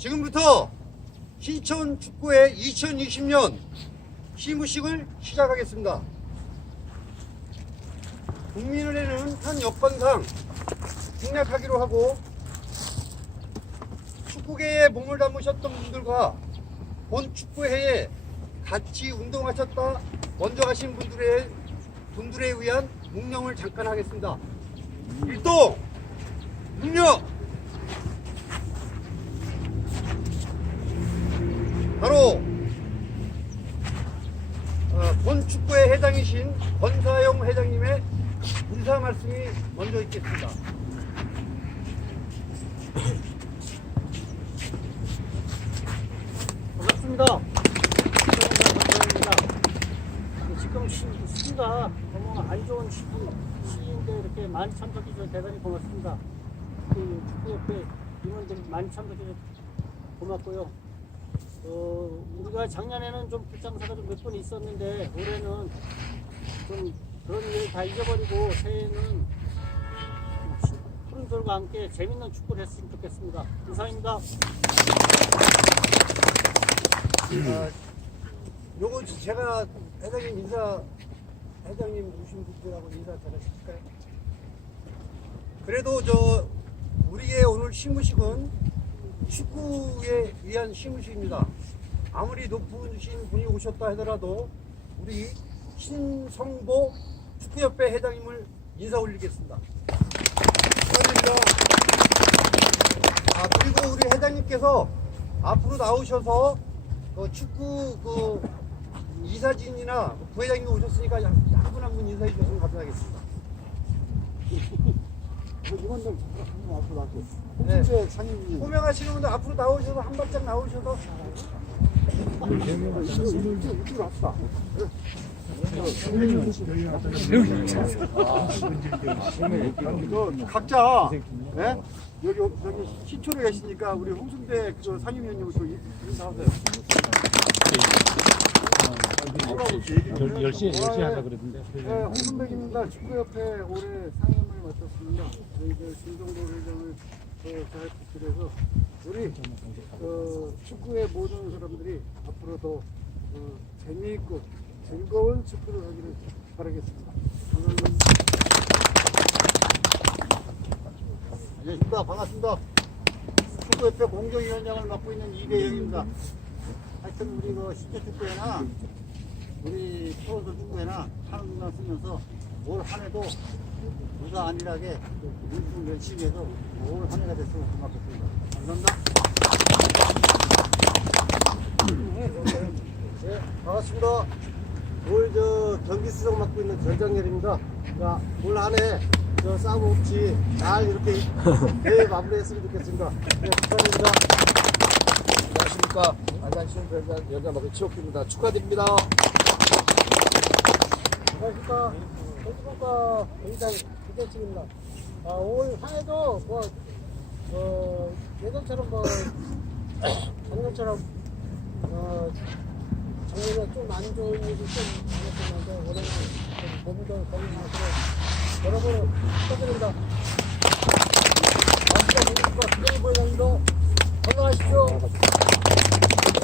지금부터 신천 축구의 2020년 시무식을 시작하겠습니다. 국민은행은 한 여건상 공략하기로 하고 축구계에 몸을 담으셨던 분들과 본 축구회에 같이 운동하셨다 먼저 하신 분들의 분들에 의한 묵념을 잠깐 하겠습니다. 일동 묵념 바로 어, 본 축구회 회장이신 권사영 회장님의 인사 말씀이 먼저 있겠습니다. 반갑습니다. 감사합니다. 지금 시, 시가 너무 안 좋은 시, 시인데 이렇게 많이 참석해 주셔서 대단히 고맙습니다. 그 축구협회 임원들 많이 참석해 주셔서 고맙고요. 어, 우리가 작년에는 좀 불장사가 좀 몇 번 있었는데 올해는 좀 그런 일 다 잊어버리고 새해는 푸른들과 함께 재밌는 축구를 했으면 좋겠습니다. 이상입니다. 어, 요거 제가 회장님 인사 회장님 오신 분들하고 인사 잘하실까요? 그래도 저 우리의 오늘 시무식은 축구에 위한 시무식입니다. 아무리 높으신 분이 오셨다 하더라도 우리 신성보 축구협회 회장님을 인사 올리겠습니다. 축하드립니다. 아 그리고 우리 회장님께서 앞으로 나오셔서 그 축구 그 이사진이나 부회장님 오셨으니까 한 분 한 분 인사해 주셨으면 감사하겠습니다. 이건들 앞으로 나고 네. 홍준배 상임님 호명하시는 분들 앞으로 나오셔서 한 발짝 이쪽으로 합시다. 그 각자 예? 여기 여기 시초에 계시니까 우리 홍순배 그 상임위원님 그 인사하세요. 열 10시에 10시에 하자 그랬는데 네, 홍순백입니다. 축구협회 올해 상임을 맡았습니다. 저희 그 신동도 회장을 어, 잘 부탁해서 우리 어, 축구의 모든 사람들이 앞으로 더 어, 재미있고 즐거운 축구를 하기를 바라겠습니다. 감사합니다. 안녕하십니까 반갑습니다. 축구협회 공정위원장을 맡고 있는 이배영입니다. 하여튼 우리 그 시대 축구회나 우리 프로들 축구회나 하는 것만 쓰면서 올 한해도 무사 안일하게 운동 열심히 해서 올 한해가 됐으면 고맙겠습니다. 감사합니다. 네, 반갑습니다. 올 저 경기 수석 맡고 있는 전장렬입니다. 자, 올 한해 저 싸움 없이 잘 이렇게 대회 마무리했으면 좋겠습니다. 네, 축하드립니다. 안녕하십니까. 안산시청 여자, 여자 먹을 치옥입니다. 축하드립니다. 안녕하십니까. 정치국가 회장 부대측입니다. 아, 올 한해도 뭐, 어, 예전처럼 뭐, 작년처럼, 어, 작년에 좀 안 좋은 일이 좀 많았었는데, 올해는 좀 몸도 건강하시고, 여러분, 축하드립니다. 보니까 수정부 회장님도 건강하십시오.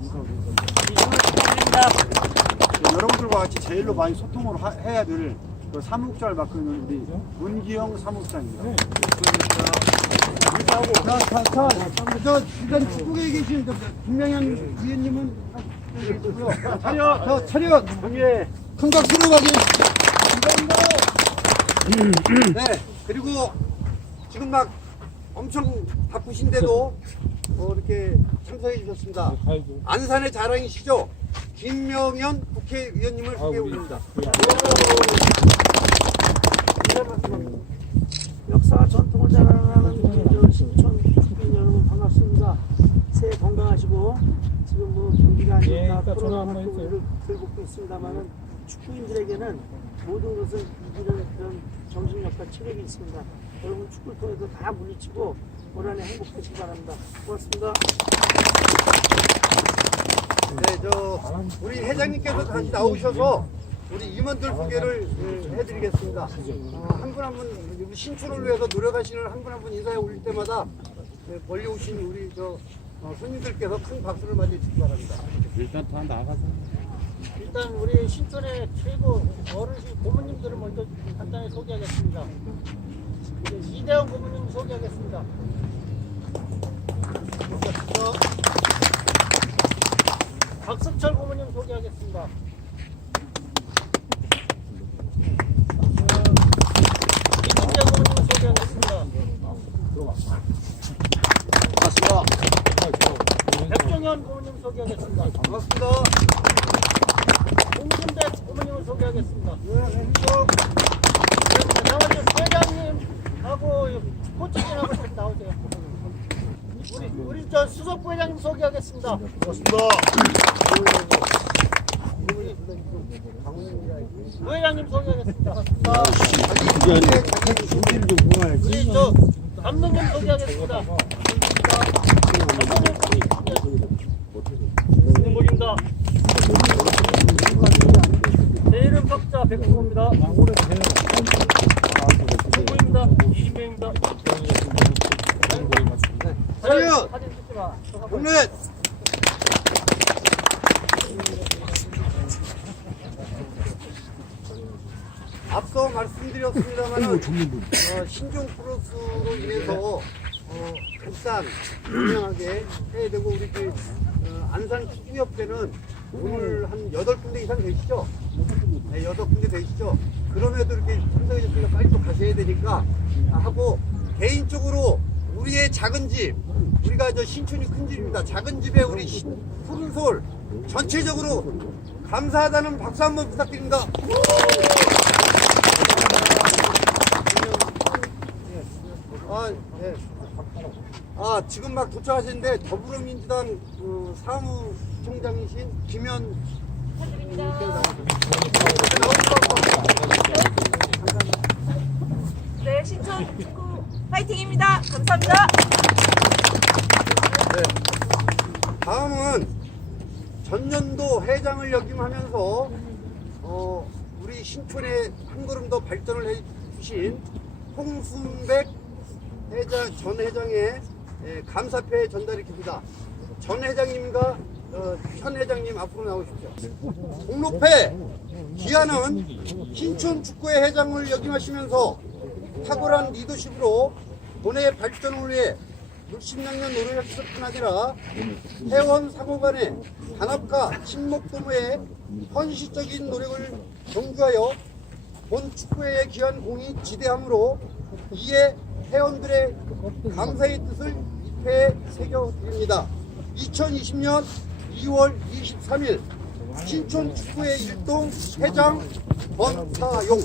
그 여러분들과 같이 제일로 많이 소통을 하- 해야 될 그 사무국장을 맡고 있는 우리 문기영 사무국장입니다. 하고 자, 자, 자, 저 일단 축구계에 계신 저 김명현 위원님은. 차렷, 저 차렷. 예. 큰 박수로 가기. 감사합니다. 네, 그리고 지금 막 엄청 바쁘신데도 어, 이렇게 참석해 주셨습니다. 안산의 자랑이시죠? 김명현 국회의원님을 소개해 올립니다. 역사 전통을 자랑하는 신촌 국민 여러분 반갑습니다. 새해 건강하시고 지금 뭐 예, 다 이따 전화 코로나. 활동을 들고 있습니다만은 축구인들에게는 모든 것을 이기는 그런 정신력과 체력이 있습니다. 여러분 축구를 통해서 다 물리치고 올 한해 행복하시기 바랍니다. 고맙습니다. 네, 저 우리 회장님께서 다시 나오셔서 우리 임원들 소개를 예, 해드리겠습니다. 어, 한분 한 분 신촌을 위해서 노력하시는 한 분 한 분 인사에 올릴 때마다 예, 멀리 오신 우리 저 어, 손님들께서 큰 박수를 맞이해주시기 바랍니다. 일단 다 나가서. 일단 우리 신촌의 최고 어르신 고모님들을 먼저 간단히 소개하겠습니다. 이제 이대영 고모님 소개하겠습니다. 저, 박석철 고모님 소개하겠습니다. 반갑습니다. 백종현 고모님 소개하겠습니다. 반갑습니다. 홍순대 고모님을 소개하겠습니다. 나머지 부회장님하고 코치님하고 나오세요. 우리 우리 저 수석 부회장님 소개하겠습니다. 반갑습니다. 부회장님 소개하겠습니다. 자기 준비를 좀 보아야지. 우리 저 감독님 소개하겠습니다. 감독님 소개하겠습니다. 제 이름 석자 백승호입니다. 찍지 마. 국내 앞서 말씀드렸습니다만 어, 신종 플러스로 인해서 어, 일단 분명하게 해야 되고 우리 그 어, 안산 축구협회는 오늘 한 여덟 군데 이상 되시죠? 네, 여덟 군데 되시죠? 그럼에도 이렇게 참석해 주시니까 빨리 또 가셔야 되니까 하고 개인적으로 우리의 작은 집 우리가 저 신촌이 큰 집입니다. 작은 집에 우리 신- 푸른 솔 전체적으로 감사하다는 박수 한번 부탁드립니다. 아, 네. 아, 지금 막 도착하시는데 더불어민주당 그 사무총장이신 김현 네. 감사합니다. 역임하면서 어, 한 걸음 더 발전을 해주신 홍순백 회장 전 회장의 예, 감사패 전달이 깁니다. 전 회장님과 어, 현 회장님 앞으로 나오십시오. 공로패 기아는 신촌 축구회 회장을 역임하시면서 탁월한 리더십으로 본의 발전을 위해 60년년 노력했을 뿐 아니라 회원 상호 간의 단합과 친목 도모에 헌시적인 노력을 경주하여 본 축구회의 귀한 공이 지대하므로 이에 회원들의 감사의 뜻을 입회에 새겨드립니다. 2020년 2월 23일 신촌 축구회 일동 회장 권사용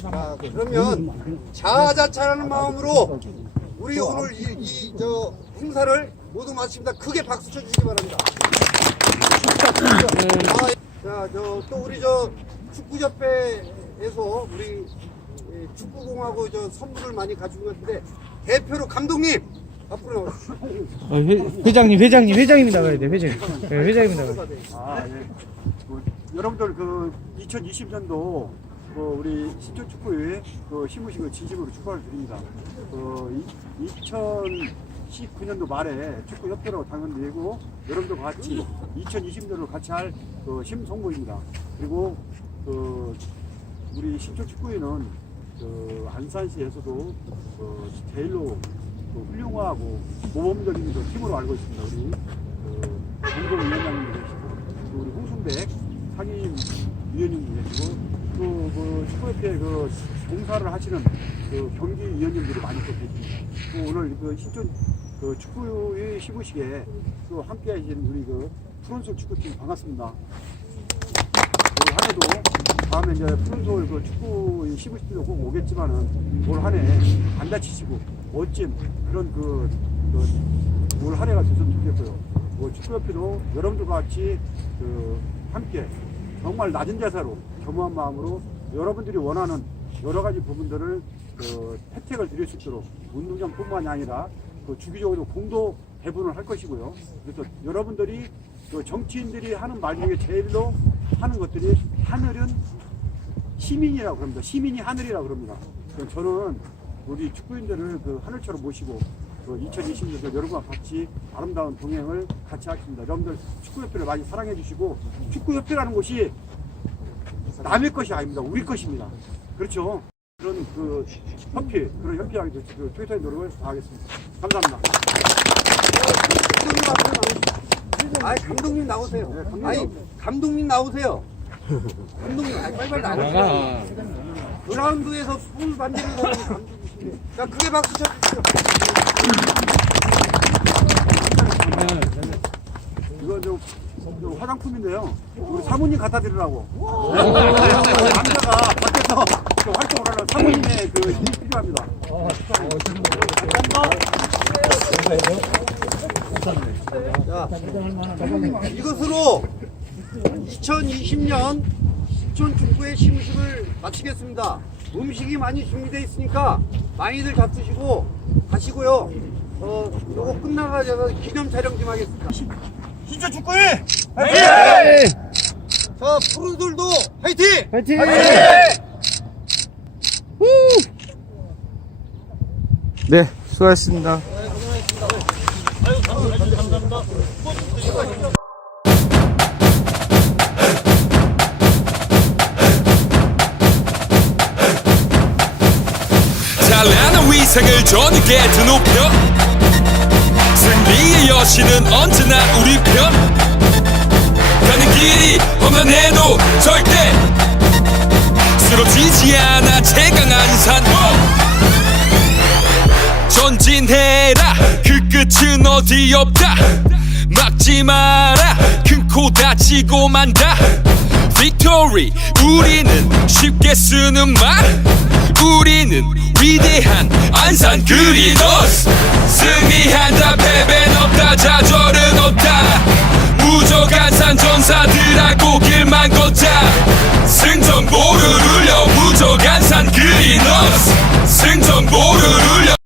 자, 그러면 자자차라는 마음으로 우리 오늘 이저 행사를 모두 마칩니다. 크게 박수 쳐주시기 바랍니다. 아, 자, 저 또 우리 저 축구협회에서 우리 이 축구공하고 저 선물을 많이 가지고 있는데 대표로 감독님 앞으로 나오십시오. 어, 회, 회장님, 회장님, 회장님이 나가야 돼, 회장님. 네, 회장님이 나가야 돼. 아, 예. 뭐, 여러분들 그 2020년도 그 우리 신촌 축구회 그 시무식을 진심으로 축하를 드립니다. 그 2019년도 말에 축구 협회로 당선되고 여러분들과 같이 2020년을 같이 할그 심송구입니다. 그리고 그 우리 신촌 축구회는 그 안산시에서도 그 제일로 그 훌륭하고 모범적인 그 팀으로 알고 있습니다. 우리 그 공동위원장님 계시고 또 우리 홍순백 상임 위원님 계시고 또그 축구협회 그 봉사를 하시는 그 경기 위원님들이 많이 또 계십니다. 또 오늘 그 신촌 그 축구의 시구식에 또 함께 하신 우리 그 푸른솔 축구팀 반갑습니다. 올 한해도 다음에 이제 푸른솔 그 축구 시구시도 꼭 오겠지만은 올 한해 안 다치시고 멋진 그런 그, 그, 올 한 해가 됐으면 좋겠고요. 뭐 축구협회도 여러분들과 같이 그 함께 정말 낮은 자세로 겸허한 마음으로 여러분들이 원하는 여러 가지 부분들을 그 혜택을 드릴 수 있도록 운동장뿐만이 아니라 그 주기적으로 공도 배분을 할 것이고요. 그래서 여러분들이 그 정치인들이 하는 말 중에 제일로 하는 것들이 하늘은 시민이라고 합니다. 시민이 하늘이라고. 그럼 저는 우리 축구인들을 그 하늘처럼 모시고 그 2020년도 여러분과 같이 아름다운 동행을 같이 하겠습니다. 여러분들 축구협회를 많이 사랑해 주시고 축구협회라는 곳이 남의 것이 아닙니다. 우리 것입니다. 그렇죠. 그런 그 협회, 그런 협회하게 될 그, 최소의 노력을 다하겠습니다. 감사합니다. 아니 감독님 나오세요. 아니 감독님 나오세요. 감독님 아니 빨리빨리 나오세요. 그라운드에서 볼 만지는 사람이 감독이신데. 자 크게 박수 쳐주세요. 이거 좀, 좀 화장품인데요. 우리 사모님 갖다 드리라고. 남자가 밖에서 그 활동을 하는 사모님의 그 힘이 필요합니다. 이것으로 2020년 시촌 축구의 시무식을 마치겠습니다. 음식이 많이 준비되어 있으니까 많이들 잡수시고 가시고요. 어, 요거 끝나가지고 기념 촬영 좀 하겠습니다. 신촌 축구회 자, 푸른돌도 화이팅! 파이팅! 네, 수고하셨습니다. 찬란한 위상을 전에게 드높여 승리의 여신은 언제나 우리 편. 가는 길이 험난해도 절대 쓰러지지 않아 최강한 산 전진해라. 그 끝은 어디 없다 웃지 마라. 큰 코 다치고 만다. Victory 우리는 쉽게 쓰는 말. 우리는 위대한 안산 그리너스. 승리한다 패배는 없다. 좌절은 없다. 무적 안산 전사들아 고길만 걷자. 승전보를 울려. 무적 안산 그리너스. 승전보를 울려.